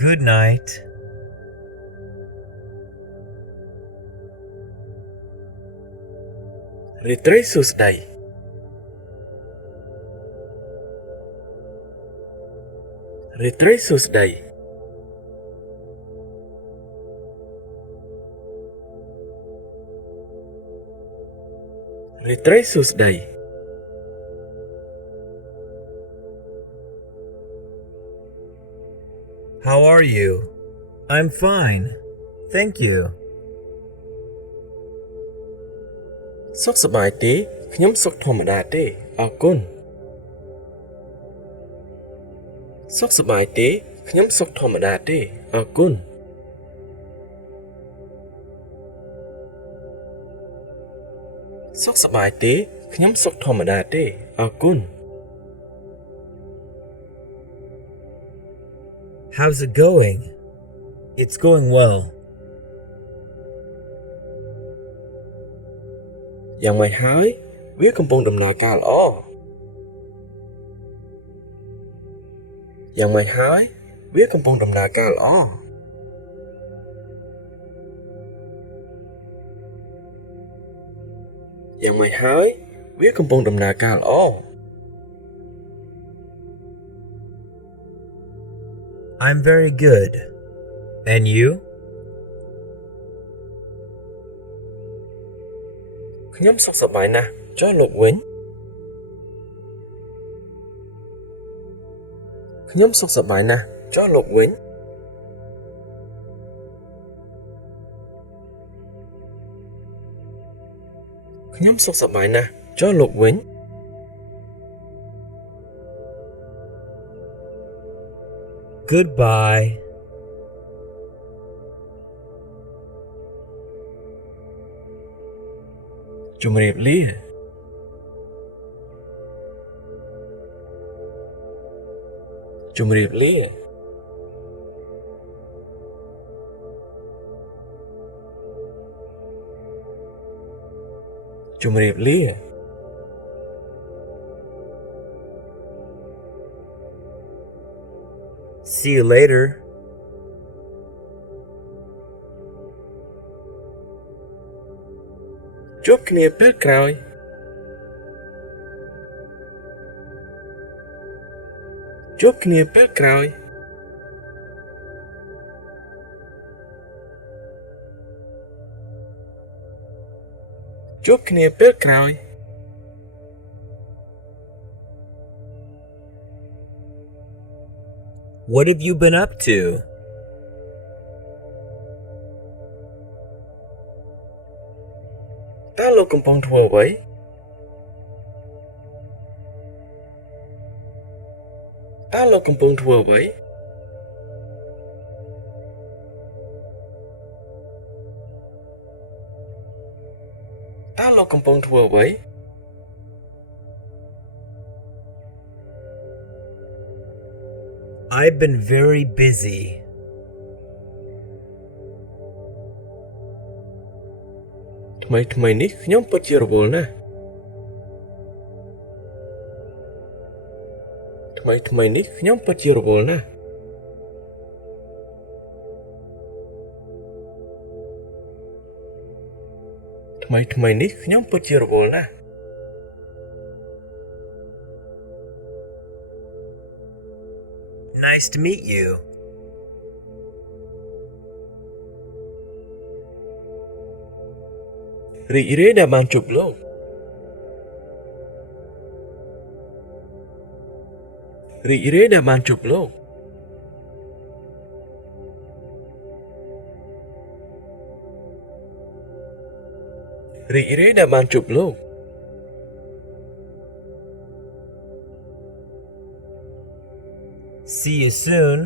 Good night. Retray Susday. Retray Susday. Retray Susday. How are you? I'm fine. Thank you. សុខសប្បាយទេខ្ញុំសុខធម្មតាទេអរគុណសុខសប្បាយទេខ្ញុំសុខធម្មតាទេអរគុណសុខសប្បាយទេខ្ញុំសុខធម្មតាទេអរគុណ How's it going? It's going well. យ៉ាងម៉េចហើយវាកំពុងដំណើរការល្អយ៉ាងម៉េចហើយវាកំពុងដំណើរការល្អយ៉ាងម៉េចហើយវាកំពុងដំណើរការល្អ I'm very good. And you? ខ្ញុំសុខសប្បាយណាស់ចុះលោកវិញខ្ញុំសុខសប្បាយណាស់ចុះលោកវិញខ្ញុំសុខសប្បាយណាស់ចុះលោកវិញ Goodbye. ជម្រាបលាជម្រាបលាជម្រាបលា See you later. ជួបគ្នាពេលក្រោយជួបគ្នាពេលក្រោយជួបគ្នាពេលក្រោយ What have you been up to? តើលោកកំពុងធ្វើអ្វីតើលោកកំពុងធ្វើអ្វីតើលោកកំពុងធ្វើអ្វី I've been very busy. ថ្មីនេះខ្ញុំពិតជារវល់ណាស់ថ្មីនេះខ្ញុំពិតជារវល់ណាស់ថ្មីនេះខ្ញុំពិតជារវល់ណាស់ Nice to meet you. រីករាយដែលបានជួបលោករីករាយដែលបានជួបលោករីករាយដែលបានជួបលោក See you soon.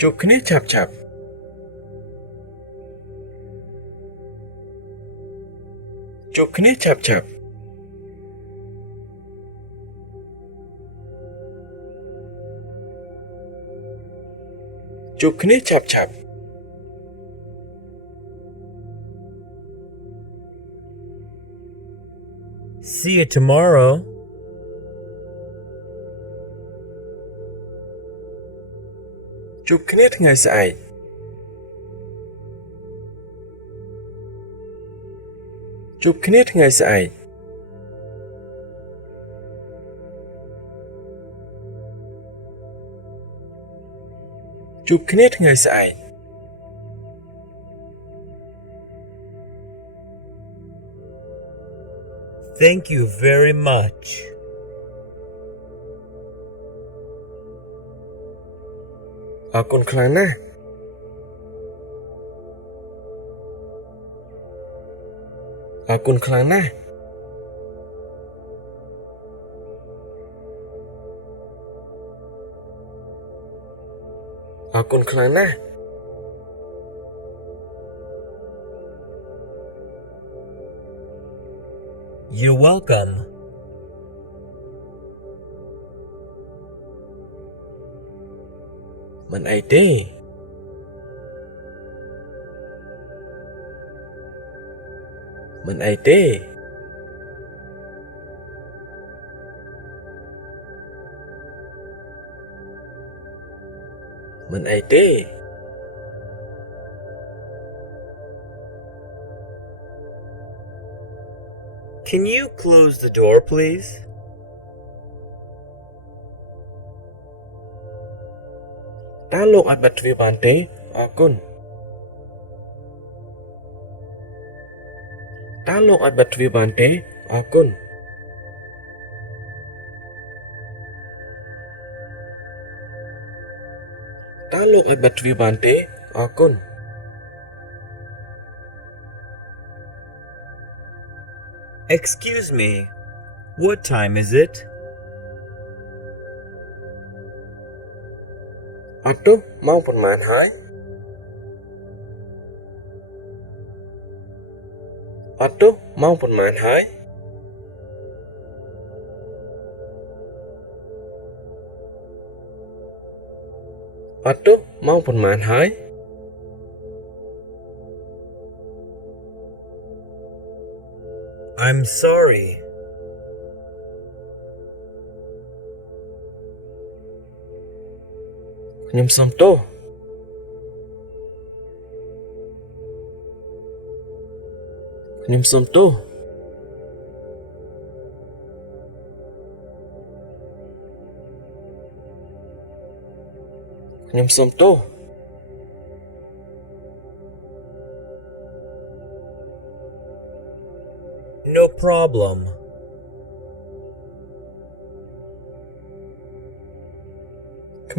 ជួបគ្នាឆាប់ៗជួបគ្នាឆាប់ៗជួបគ្នាឆាប់ៗ See you tomorrow. ជួបគ្នាថ្ងៃស្អែកជួបគ្នាថ្ងៃស្អែកជួបគ្នាថ្ងៃស្អែក Thank you very much. អរគុណខ្លាំងណាស់អរគុណខ្លាំងណាស់អរគុណខ្លាំងណាស់ You're welcome. មិនអីទេមិនអីទេមិនអីទេ Can you close the door, please? តើលោកអាចបិទទ្វារបានទេអរគុណតើលោកអាចបិទទ្វារបានទេអរគុណតើលោកអាចបិទទ្វារបានទេអរគុណ Excuse me. What time is it? អត់ទោះម៉ោងប៉ុន្មានហើយអត់ទោះម៉ោងប៉ុន្មានហើយអត់ទោះម៉ោងប៉ុន្មានហើយ I'm sorry. ខ្ញុំសុំទោសខ្ញុំសុំទោសខ្ញុំសុំទោស No problem.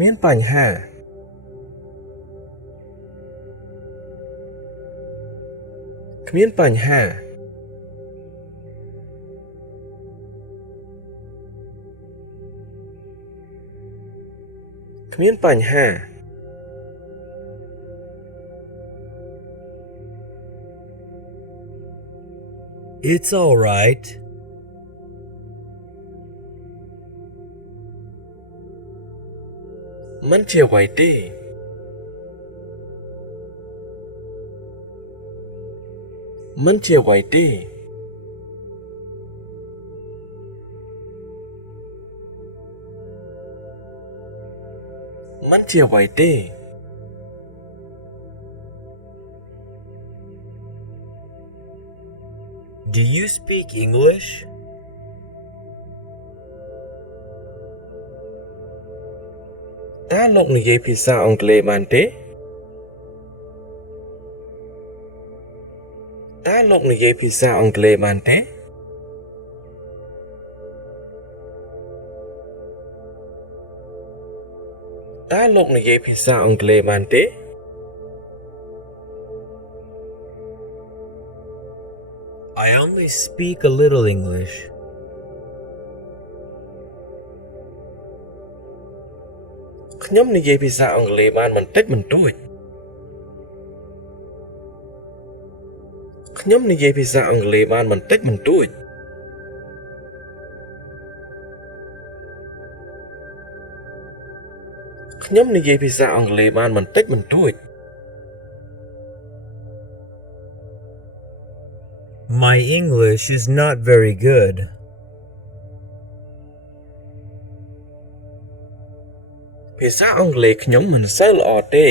គ្មានបញ្ហាគ្មានបញ្ហាគ្មានបញ្ហា It's all right. មិនជាអ្វីទេមិនជាអ្វីទេមិនជាអ្វីទេ Do you speak English? តើលោកនិយាយភាសាអង់គ្លេសបានទេតើលោកនិយាយភាសាអង់គ្លេសបានទេតើលោកនិយាយភាសាអង់គ្លេសបានទេ I only speak a little English. ខ្ញុំនិយាយភាសាអង់គ្លេសបានបន្តិចបន្តួចខ្ញុំនិយាយភាសាអង់គ្លេសបានបន្តិចបន្តួចខ្ញុំនិយាយភាសាអង់គ្លេសបានបន្តិចបន្តួច My English is not very good. ខ ភាសាអង់គ្លេសខ្ញុំមិនសូវល្អទេ